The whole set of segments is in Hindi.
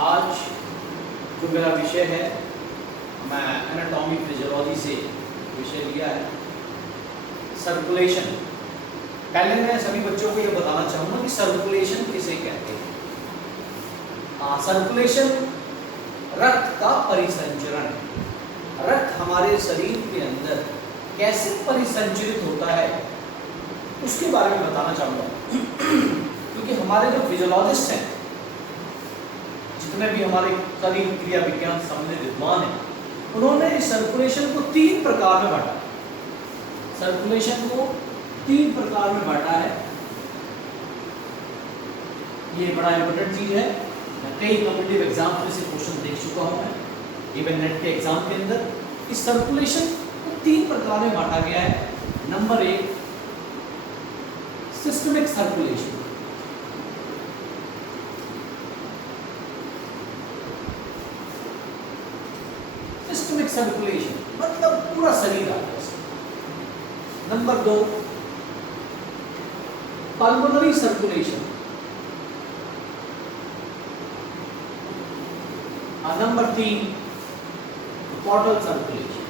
आज जो मेरा विषय है, मैं एनाटॉमी फिजियोलॉजी से विषय लिया है सर्कुलेशन। पहले मैं सभी बच्चों को ये बताना चाहूँगा कि सर्कुलेशन किसे कहते हैं। सर्कुलेशन रक्त का परिसंचरण। रक्त हमारे शरीर के अंदर कैसे परिसंचरित होता है उसके बारे में बताना चाहूँगा। क्योंकि हमारे जो फिजियोलॉजिस्ट हैं, जितने भी हमारे शरीर क्रिया विज्ञान संबंधित विद्वान हैं, उन्होंने इस सर्कुलेशन को 3 प्रकार में बांटा। सर्कुलेशन को 3 प्रकार में बांटा है। ये बड़ा इंपॉर्टेंट चीज है। मैं कई कॉम्पिटिटिव एग्जाम में से क्वेश्चन देख चुका हूं। मैं इवन नेट के एग्जाम के अंदर इस सर्कुलेशन को 3 प्रकार में बांटा गया है। Number 1 systemic circulation. Systemic circulation मतलब पूरा शरीर आता है। Number 2 pulmonary circulation. और नंबर 3 पोर्टल सर्कुलेशन।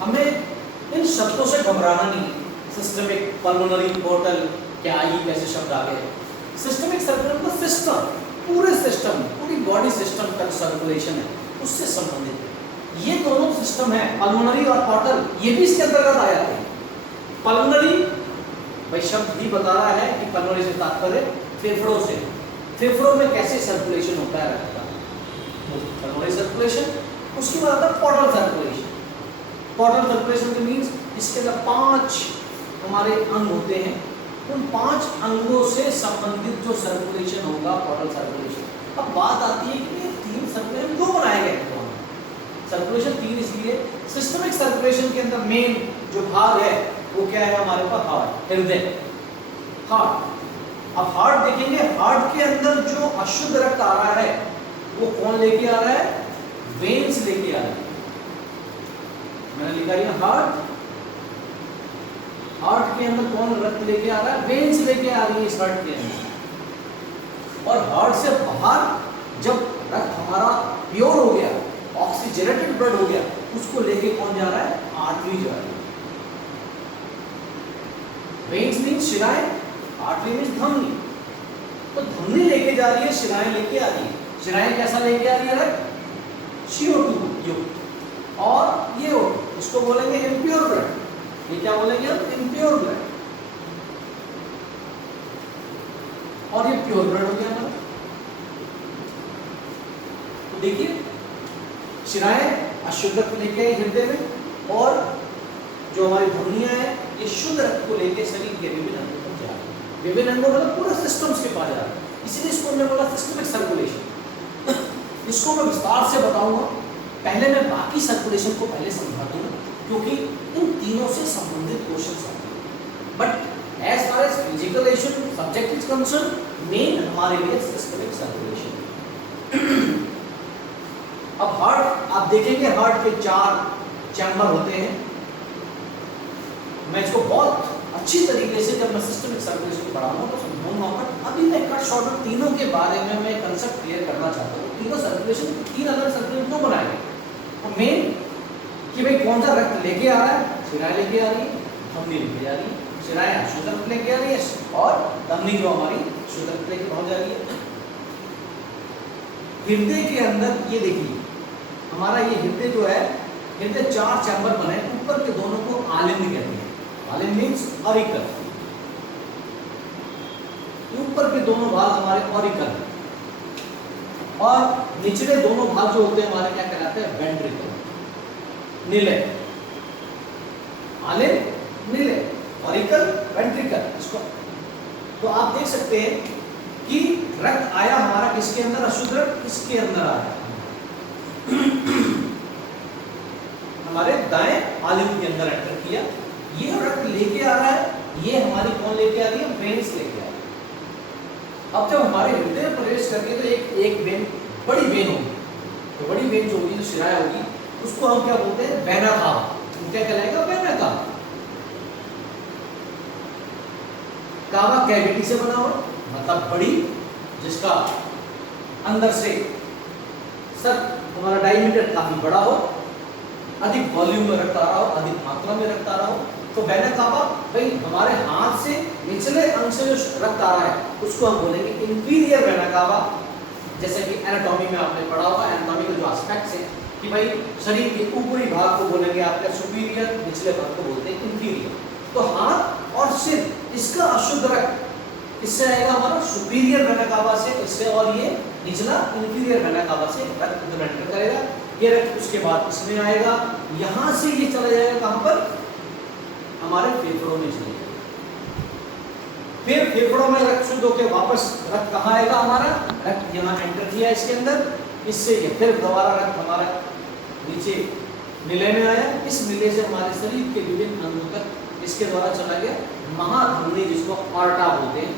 हमें इन शब्दों से घबराना नहीं। सिस्टमिक, पल्मोनरी, पोर्टल, क्या ये कैसे शब्द आ गए। सिस्टमिक सर्कुलेशन मतलब सिस्टम, पूरे सिस्टम, पूरी बॉडी सिस्टम का सर्कुलेशन है उससे संबंधित है। ये दोनों सिस्टम है, पल्मोनरी और पोर्टल, ये भी इसके अंतर्गत आ जाते हैं। पल्मोनरी भाई शब्द ही बता रहा है कि पल्मोनरी से तात्पर्य फेफड़ों से। फेफड़ों में कैसे सर्कुलेशन होता है रक्त का, पल्मोनरी सर्कुलेशन। उसके बाद आता है पोर्टल सर्कुलेशन। पोर्टल सर्कुलेशन के मींस इसके अंदर 5 हमारे अंग होते हैं। उन 5 अंगों से संबंधित जो सर्कुलेशन होगा पोर्टल सर्कुलेशन। अब बात आती है कि ये 3 सर्कुलेशन 2 बनाए गए हैं। सर्कुलेशन 3 इसलिए। सिस्टमिक सर्कुलेशन के अंदर मेन जो भाग है वो क्या है हमारे पास, हार्ट, हृदय, हार्ट। अब हार्ट देखेंगे, हार्ट के अंदर जो अशुद्ध रक्त आ रहा है वो कौन लेके आ रहा है, वेन्स लेके आ रहा है। मैंने लिखा है हार्ट, हार्ट के अंदर कौन रक्त लेके आ रहा है, वेन्स लेके आ रही है इस हार्ट के अंदर। और हार्ट से बाहर जब रक्त हमारा प्योर हो गया, ऑक्सीजनेटेड ब्लड हो गया, उसको लेके कौन जा रहा है, आर्टरी जा रही है। वेन्स मींस शिराएं, आर्टरी मींस धमनी। तो धमनी लेके जा रही है, शिराएं लेके आ रही है। शिराएं कैसा लेके आ रही है, रक्त CO2 युक्त। और ये इसको बोलेंगे इम्प्योर ब्लड। ये क्या बोलेंगे हम, इम्प्योर ब्लड। और ये प्योर ब्लड हो गया हमारा। तो देखिए शिराएं अशुद्ध रक्त लेके आई हृदय में, और जो हमारी धमनियां हैं ये शुद्ध रक्त को लेके शरीर के विभिन्न अंगों तक जा रही है। विभिन्न अंगों मतलब पूरा सिस्टम्स के पास जा रहा है। इसीलिए इसको हमने बोला सिस्टमिक सर्कुलेशन। इसको मैं विस्तार से बताऊंगा। पहले मैं बाकी सर्कुलेशन को पहले समझा दूंगा, क्योंकि इन तीनों से संबंधित क्वेश्चन आते हैं। But as far as physical subject is concerned, main हमारे लिए सिस्टमिक सर्कुलेशन। अब हार्ट आप देखेंगे, हार्ट के 4 चैम्बर होते हैं। मैं इसको बहुत अच्छी तरीके से जब मैं सिस्टमिक सर्कुलेशन पढ़ाऊंगा तो समझाऊंगा, बट अभी मैं कट शॉर्ट में तीनों के बारे में मैं कंसेप्ट क्लियर करना चाहता हूँ। तीनों सर्कुलेशन 3 अलग सर्कुलेशन क्यों बनाए गए, और मेन कि भाई कौन सा रक्त लेके आ रहा है, शिराएं लेके आ रही है, धमनी लेके जा रही है। शिराएं अशुद्ध रक्त लेके आ रही है और धमनी जो हमारी शुद्ध रक्त लेके पहुंच जा रही है। हृदय के अंदर ये देखिए हमारा ये हृदय जो है, हृदय 4 चैम्बर बने। ऊपर के दोनों को आलिंद कहते हैं। आलिंद मींस ऑरिकल। ऊपर के दोनों भाग हमारे ऑरिकल, और निचले दोनों भाग जो होते हैं हमारे क्या कहलाते हैं, वेंट्रिकल, निलय। आलिंद, निलय, ऑरिकल, वेंट्रिकल। इसको तो आप देख सकते हैं कि रक्त आया हमारा किसके अंदर, अशुद्ध रक्त इसके अंदर आया हमारे दाएं आलिंद के अंदर एंटर किया। ये रक्त लेके आ रहा है, ये हमारी कौन लेके आ रही है, वेन्स लेके आ रही है। अब जब हमारे हृदय में प्रवेश करके तो एक वेन, बड़ी वेन होगी। तो बड़ी वेन जो होगी, जो शिराएं होगी, उसको हम क्या बोलते हैं, वेना कावा। क्या कहलाएगा, वेना कावा। कावा कैविटी से बना हुआ, मतलब बड़ी, जिसका अंदर से सर हमारा डायमीटर काफी बड़ा हो, अधिक वॉल्यूम में रखता रहा हो, अधिक मात्रा में रखता रहा हो। तो वेना कावा भाई हमारे हाथ से निचले अंग से जो रक्त आ रहा है उसको हम बोलेंगे इंफीरियर वेना कावा। जैसे कि एनाटॉमी में आपने पढ़ा होगा, एनाटॉमी के जो एस्पेक्ट्स हैं कि भाई शरीर के ऊपरी भाग को बोलेंगे आपका सुपीरियर, निचले भाग को बोलते हैं इंफीरियर। तो हाथ और सिर इसका अशुद्ध रक्त इससे आएगा हमारा सुपीरियर वेना कावा से, इससे, और ये निचला इंफीरियर वेना कावा से रक्त जो एंटर करेगा। ये रक्त उसके बाद इसमें आएगा, यहां से ये चला जाएगा कहां पर, हमारे फेफड़ों में चले जाएगा। फिर फेफड़ों में रक्त शुद्ध होकर वापस रक्त कहां आएगा, हमारा रक्त यहाँ एंटर किया इसके अंदर, इससे ये फिर दोबारा रक्त हमारा नीचे नीले में आया, इस नीले से हमारे शरीर के विभिन्न अंगों तक इसके द्वारा चला गया महाधमनी, जिसको ऑर्टा बोलते हैं,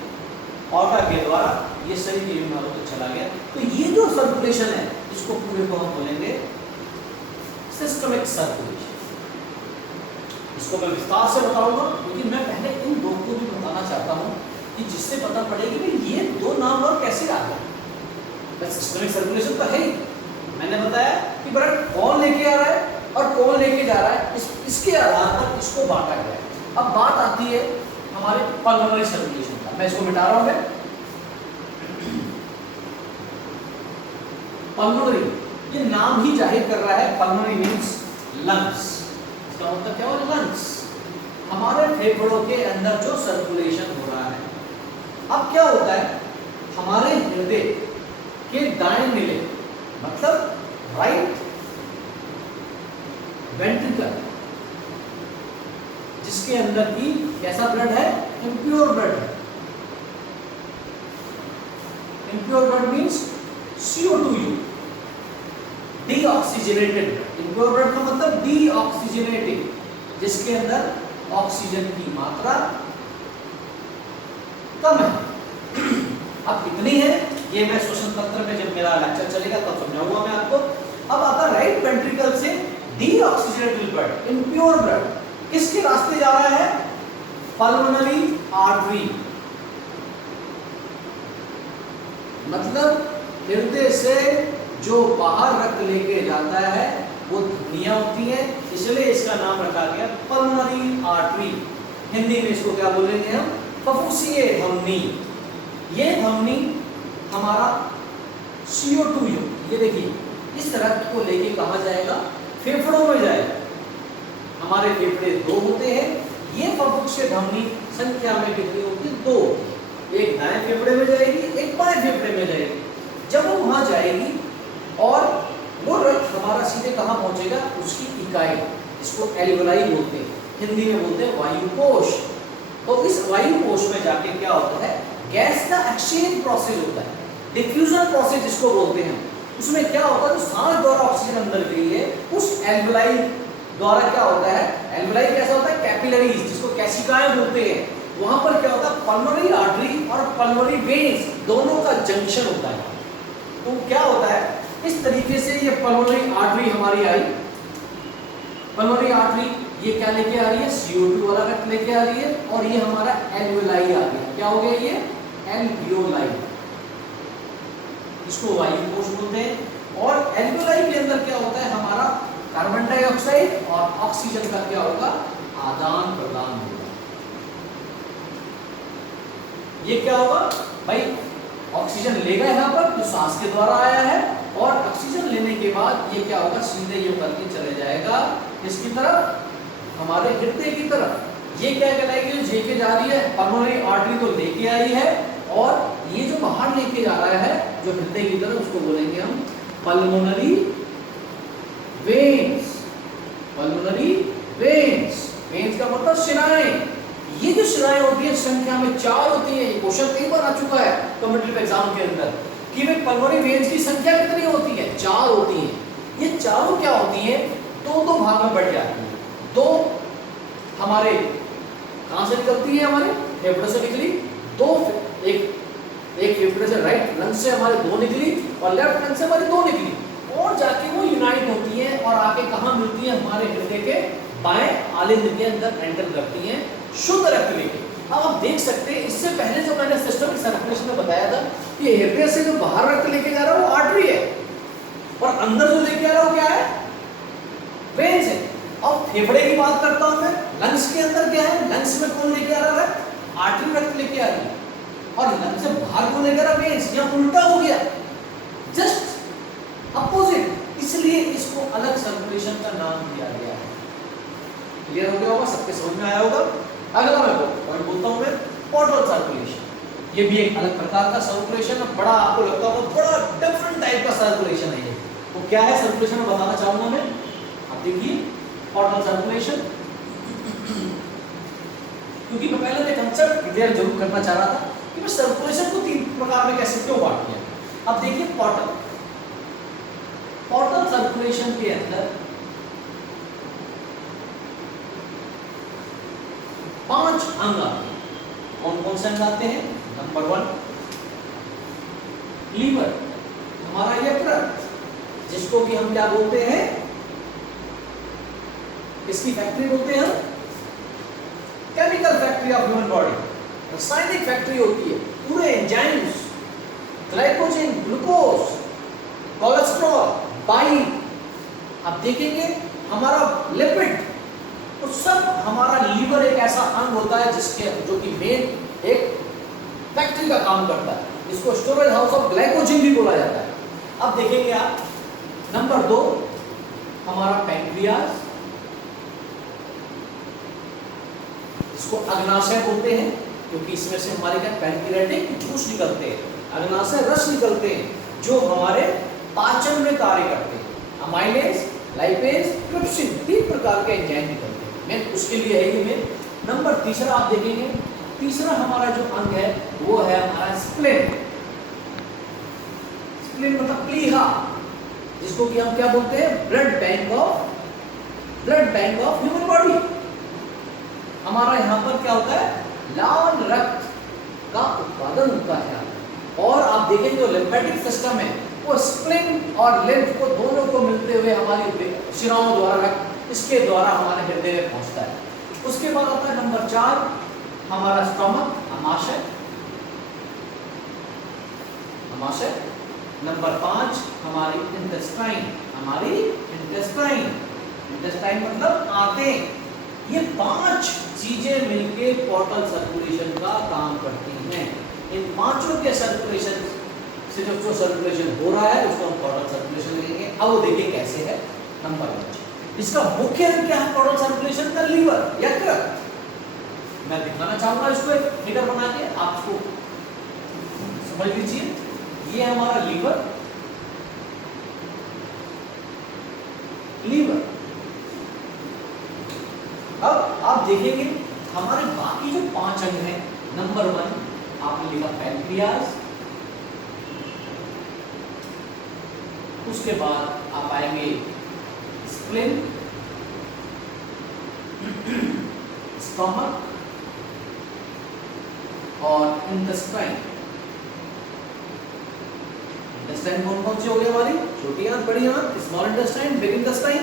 ऑर्टा के द्वारा ये शरीर के विभिन्न अंगों तक चला गया। तो ये जो सर्कुलेशन है इसको पूरे को हम बोलेंगे सिस्टमिक सर्कुलेशन। इसको मैं विस्तार से बताऊंगा क्योंकि मैं पहले इन दो को भी बताना चाहता हूं कि जिससे पता पड़ेगी कि ये दो नाम और कैसे आ गए। सिस्टमिक सर्कुलेशन तो है ही, मैंने बताया कि ब्लड कौन लेके आ रहा है और कौन लेके जा रहा है, इसके आधार पर इसको बांटा गया है। अब बात आती है हमारे पल्मोनरी सर्कुलेशन का, मैं इसको मिटा रहा हूं। मैं पल्मोनरी ये नाम ही जाहिर कर रहा है, पल्मोनरी मींस लंग्स। इसका मतलब क्या हुआ, लंग्स, हमारे फेफड़ों के अंदर जो सर्कुलेशन हो रहा है। अब क्या होता है, हमारे हृदय के दाएं नीले मतलब राइट वेंट्रिकल, जिसके अंदर की कैसा ब्लड है, इम्प्योर ब्लड है। Impure blood means CO2U, deoxygenated. Impure blood का मतलब डीऑक्सीजनेटेड, जिसके अंदर ऑक्सीजन की मात्रा कम है। अब कितनी है ये मैं श्वसन तंत्र में जब मेरा लेक्चर चलेगा तब समझाऊंगा मैं आपको। अब आता राइट वेंट्रिकल से डीऑक्सीजनेटेड ब्लड, इम्प्योर ब्लड किसके रास्ते जा रहा है, पल्मोनरी आर्टरी, मतलब हृदय से जो बाहर रक्त लेके जाता है वो धमनियां होती है, इसलिए इसका नाम रखा गया पल्मोनरी आर्टरी। हिंदी में इसको क्या बोलेंगे हम, फुफ्फुसीय धमनी। ये धमनी हमारा CO2U, ये देखिए इस रक्त को लेके कहां जाएगा, फेफड़ों में जाएगा। हमारे फेफड़े दो होते हैं, ये फुफ्फुसीय धमनी संख्या में कितनी होती है, दो। एक दाएं फेफड़े में जाएगी, एक बाएं फेफड़े में जाएगी। जब वो वहां जाएगी और वो रक्त हमारा सीधे कहां पहुंचेगा, उसकी इकाई, इसको एल्वेलाई बोलते हैं, हिंदी में बोलते हैं वायुकोश। तो इस वायुकोश में जाके क्या होता है, गैस का एक्सचेंज प्रोसेस होता है, डिफ्यूजन प्रोसेस जिसको बोलते हैं। उसमें क्या होता है, जो सांस द्वारा ऑक्सीजन अंदर गई है उस एल्वेलाई द्वारा क्या होता है, एल्वेलाई कैसा होता है, कैपिलरीज, जिसको कैसिकाएं बोलते हैं। वहां पर क्या होता है, पल्मोनरी आर्टरी और पल्मोनरी वेन्स दोनों का जंक्शन होता है। तो क्या होता है, इस तरीके से ये पल्मोनरी आर्टरी हमारी आई। पल्मोनरी आर्टरी ये क्या लेके आ रही है, CO2 वाला रक्त लेके आ रही है, और ये हमारा एल्वेलाई आ गया। क्या हो गया, ये एल्वियोलाई, इसको वायुकोश बोलते हैं। और एल्वियोलाई के अंदर क्या होता है, हमारा कार्बन डाइऑक्साइड और ऑक्सीजन का क्या होगा, आदान प्रदान होगा। ये क्या होगा भाई, ऑक्सीजन लेगा यहाँ पर जो सांस के द्वारा आया है, और ऑक्सीजन लेने के बाद ये क्या होगा, सीधे ये करके चले जाएगा इसकी तरफ, हमारे हृदय की तरफ। ये क्या कहलाएगी, जो लेके जा रही है, पल्मोनरी आर्टरी तो लेके आई है, और ये जो बाहर लेके जा रहा है जो हृदय की तरफ, उसको बोलेंगे हम pulmonary veins. Pulmonary veins, veins का मतलब शिराएं। ये जो शिराएं होती है संख्या में 4 होती है। ये क्वेश्चन कई बार आ चुका है कॉम्पिटिटिव एग्जाम के अंदर कि वे पल्मोनरी वेन्स की संख्या कितनी होती है, 4 होती है। ये चारों क्या होती है, दो भाग में बढ़ जाती है। दो हमारे कहां से निकलती है, हमारे फेफड़े से निकली, दो एक फेफड़े से राइट लंग से हमारे 2 निकली, और लेफ्ट लंग से हमारी 2 निकली, और जाके वो यूनाइट होती है और आके कहां मिलती है, हमारे हृदय के बाएं आलिंद के अंदर एंटर करती हैं शुद्ध रक्त लेके। अब आप देख सकते हैं इससे पहले जो मैंने सिस्टमिक सर्कुलेशन में बताया था कि हेपेस से जो बाहर रक्त लेके जा रहा है वो आर्टरी है और अंदर जो लेके आ रहा है वो क्या है, वेन्स है। अब फेफड़े की बात करता हूं मैं, लंग्स के अंदर क्या है, लंग्स में कौन लेके आ रहा है, आर्टरी रक्त लेके आ रही है और लंग्स से बाहर कौन लेके आ रहा है, वेन्स। या उल्टा हो गया, जस्ट अपोजिट, इसलिए इसको अलग सर्कुलेशन का नाम दिया गया है। क्लियर हो गया होगा, सबके समझ में आया होगा। अगला मैं पॉइंट बोलता हूं मैं, पोर्टल सर्कुलेशन। ये भी एक अलग प्रकार का सर्कुलेशन है, बड़ा आपको लगता होगा बड़ा डिफरेंट टाइप का सर्कुलेशन है ये। तो क्या है सर्कुलेशन में बताना चाहूंगा मैं, आप देखिए पोर्टल सर्कुलेशन। क्योंकि मैं पहले मैं कंसेप्ट क्लियर जरूर करना चाह रहा था कि मैं सर्कुलेशन को तीन प्रकार में कैसे क्यों बांट किया। अब देखिए पोर्टल सर्कुलेशन के अंदर 5 अंग आते हैं। कौन कौन से अंग आते हैं? नंबर 1 लीवर, हमारा यकृत, जिसको कि हम क्या बोलते हैं, इसकी फैक्ट्री बोलते हैं chemical factory of human body, रासायनिक फैक्ट्री होती है। पूरे enzymes, glycogen, glucose, cholesterol, bile, आप देखेंगे हमारा लिपिड, तो सब हमारा लीवर एक ऐसा अंग होता है जिसके जो कि मेन एक फैक्ट्री का काम करता है, इसको स्टोरेज हाउस ऑफ ग्लाइकोजन भी बोला जाता है। अब देखेंगे आप नंबर 2 हमारा पैंक्रियास, इसको अग्नाशय बोलते हैं क्योंकि इसमें से हमारे क्या पैंक्रियाटिक जूस निकलते हैं, अग्नाशय रस निकलते हैं जो हमारे पाचन में कार्य करते हैं। अमाइलेज, लाइपेज, ट्रिप्सिन, 3 प्रकार के एंजाइम निकलते हैं, मैं उसके लिए है ये में। नंबर 3 आप देखेंगे, तीसरा हमारा जो अंग है वो है हमारा स्प्लेन। स्प्लेन मतलब प्लीहा, जिसको कि हम क्या बोलते हैं, blood bank of human body. हमारा यहाँ पर क्या होता है, लाल रक्त का उत्पादन होता है। और आप देखेंगे जो लिम्फेटिक सिस्टम है वो स्प्लिन और लिम्फ को दोनों को मिलते हुए हमारी शिराओं द्वारा रक्त इसके द्वारा हमारे हृदय में पहुंचता है। उसके बाद आता है नंबर 4 हमारा स्टमक, अमाशय। नंबर 5 हमारी इंटेस्टाइन, इंटेस्टाइन मतलब आंतें। ये 5 चीजें मिलके पोर्टल सर्कुलेशन का काम करती हैं। इन 5 के सर्कुलेशन से जो सर्कुलेशन हो रहा है उसको हम पोर्टल सर्कुलेशन कहेंगे। अब वो देखिए कैसे है। नंबर 1 इसका मुख्य अंग क्या है पोर्टल सर्कुलेशन का, लीवर, यकृत। मैं दिखाना चाहूंगा इसको एक फिगर बना के, आपको समझ लीजिए। ये हमारा लीवर, अब आप देखेंगे हमारे बाकी जो 5 अंग हैं, नंबर 1 आपने लिखा पैंक्रियास, उसके बाद आप आएंगे स्प्लेन, स्टमक और इंटेस्टाइन। इंटेस्टाइन कौन कौन सी हो गई हमारी, छोटी आंत, बड़ी आंत, स्मॉल इंटेस्टाइन, बिग इंटेस्टाइन।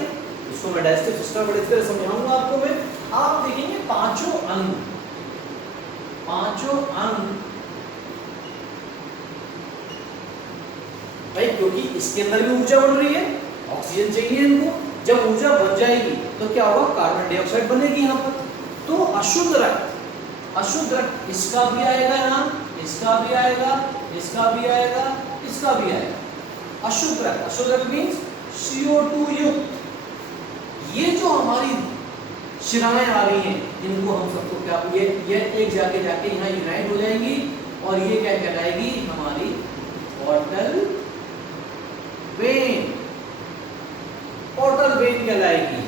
इसको मैं डाइजेस्टिव सिस्टम बड़े तरह समझाऊंगा आपको मैं। आप देखेंगे पांचों अंग भाई, क्योंकि इसके अंदर भी ऊर्जा बढ़ रही है, ऑक्सीजन चाहिए इनको। जब ऊर्जा बढ़ जाएगी तो क्या होगा, कार्बन डाइऑक्साइड बनेगी यहाँ पर। तो अशुद्ध रक्त इसका भी आएगा यहाँ, इसका भी आएगा, इसका भी आएगा, इसका भी आएगा। अशुद्ध रक्त मीन्स CO2 युक्त। ये जो हमारी शिराएं आ रही हैं, इनको हम सबको क्या, ये एक जाके यहाँ यूनाइट हो जाएंगी और ये क्या कहलाएगी, हमारी पोर्टल वेन कहलाएगी।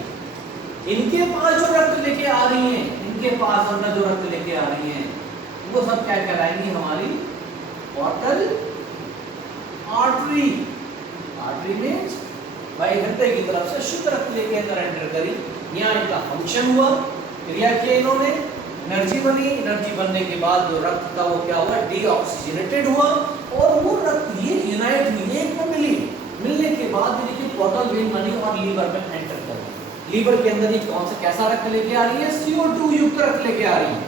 इनके पास जो रक्त लेके आ रही हैं, इनके पास अंदर जो रक्त लेके आ रही हैं, वो सब क्या कहलाएंगी, हमारी पोर्टल आर्टरी। आर्टरी मीन्स भाई हृदय की तरफ से शुद्ध रक्त लेके अंदर एंटर करी, यहाँ इनका फंक्शन हुआ, क्रिया किया इन्होंने, एनर्जी बनी। एनर्जी बनने के बाद जो रक्त था वो क्या हुआ, डीऑक्सीजनेटेड हुआ और वो रक्त ये यूनाइट हुई, एक में मिलने के बाद देखिए पोर्टल वेन बनी और लीवर में एंटर कर गई। लीवर के अंदर ये कौन सा कैसा रक्त लेके आ रही है, CO2 युक्त रक्त लेके आ रही है।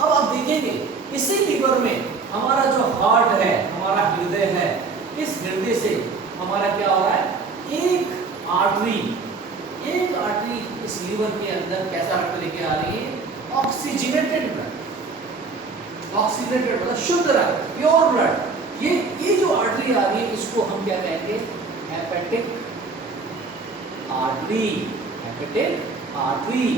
अब आप देखेंगे इसी लीवर में हमारा जो हार्ट है, हमारा हृदय है, इस हृदय से हमारा क्या हो रहा है, एक आर्टरी इस लीवर के अंदर कैसा रक्त लेके आ रही है, ऑक्सीजनेटेड ब्लड, ऑक्सीजनेटेड मतलब शुद्ध रक्त, प्योर ब्लड। ये जो आर्टरी आ रही है इसको हम क्या कहेंगे, हेपेटिक आर्टरी, हेपेटिक आर्टरी।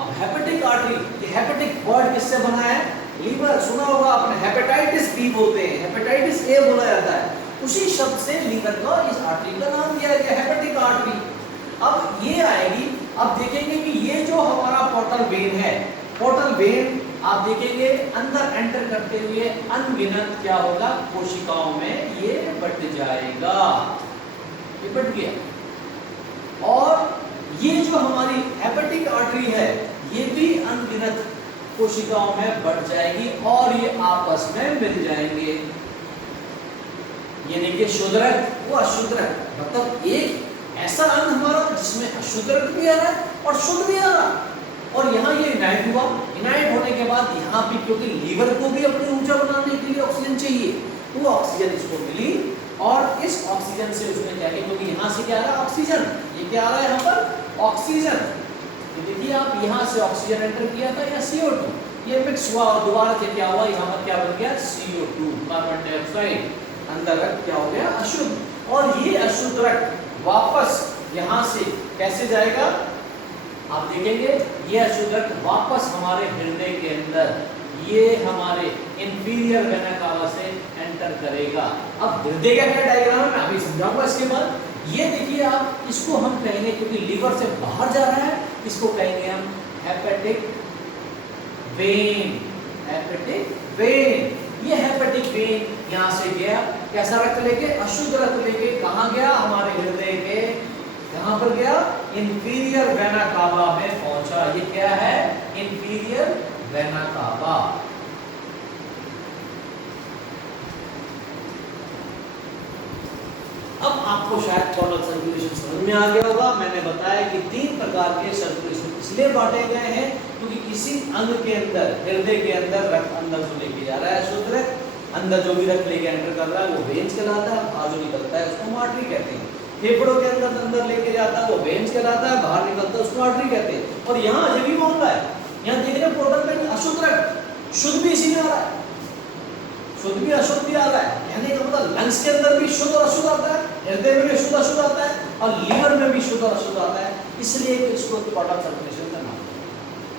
अब हेपेटिक आर्टरी, ये हेपेटिक वर्ड किससे बना है, लीवर, सुना होगा आपने, हेपेटाइटिस बी बोलते हैं, हेपेटाइटिस ए बोला जाता है, उसी शब्द से लीवर का इस आर्टरी का नाम दिया गया हेपेटिक आर्टरी। अब ये आएगी, अब देखेंगे कि ये जो हमारा पोर्टल वेन है, पोर्टल वेन आप देखेंगे अंदर एंटर करते हुए अनगिनत क्या होगा, कोशिकाओं में ये बट जाएगा, ये बट गया। और ये जो हमारी हेपेटिक आर्टरी है ये भी अनगिनत कोशिकाओं में बढ़ जाएगी और ये आपस में मिल जाएंगे। ये देखिए शुद्ध रक्त, वो अशुद्ध रक्त, मतलब एक ऐसा अंग हमारा जिसमें अशुद्ध रक्त भी आ रहा है और शुद्ध भी आ रहा है। और यहाँ ये यूनाइट हुआ, यूनाइट होने के बाद यहाँ भी, क्योंकि लीवर को भी अपनी ऊर्जा बनाने के लिए ऑक्सीजन चाहिए, तो ऑक्सीजन इसको मिली और इस ऑक्सीजन से उसने क्या किया, क्योंकि यहाँ से क्या आ रहा है ऑक्सीजन, ये क्या आ रहा है यहाँ पर ऑक्सीजन। तो देखिए आप यहाँ से ऑक्सीजन एंटर किया था या CO2, ये मिक्स हुआ और दोबारा से क्या हुआ, यहाँ पर क्या बन गया CO2, कार्बन डाइऑक्साइड, अंदर रक्त क्या हो गया अशुद्ध। और ये अशुद्ध रक्त वापस यहाँ से कैसे जाएगा, आप देखेंगे ये अशुद्ध रक्त वापस हमारे हृदय के अंदर, ये हमारे इंफीरियर वेना कावा से एंटर करेगा। अब हृदय का क्या डायग्राम है मैं अभी समझाऊंगा इसके बाद। ये देखिए आप, इसको हम कहेंगे क्योंकि लीवर से बाहर जा रहा है, इसको कहेंगे हम हेपेटिक वेन, हेपेटिक वेन। ये हेपेटिक वेन यहाँ से गया, कैसा रक्त लेके, अशुद्ध रक्त लेके, कहाँ गया, हमारे हृदय के, कहाँ पर गया, इंफीरियर वेना कावा में पहुंचा। ये क्या है, इंफीरियर वेना कावा। अब आपको शायद पोर्टल सर्कुलेशन समझ में आ गया होगा। मैंने बताया कि 3 प्रकार के सर्कुलेशन इसलिए बांटे गए हैं क्योंकि किसी अंग के अंदर, हृदय के अंदर रक्त अंदर जो लेके जा रहा है शुद्ध रक्त, अंदर जो भी रक्त लेके एंटर कर रहा है वो वेन्स कहलाता है, बाहर जो निकलता है उसको आर्टरी कहते हैं। फेफड़ों के अंदर लेके जाता है वो वेन्स कहलाता है, बाहर निकलता है उसको आर्टरी कहते हैं। और यहाँ अजय भी मामला है, यहाँ देख रहे हैं पोर्टल में अशुद्ध रक्त, शुद्ध भी इसी में आ रहा है, शुद्ध भी अशुद्ध भी आ रहा है। कहने का मतलब लंग्स के अंदर भी शुद्ध और अशुद्ध आता है, हृदय में भी शुद्ध अशुद्ध आता है और लीवर में भी शुद्ध और अशुद्ध आता है, इसलिए इसको पोर्टल सर्कुलेशन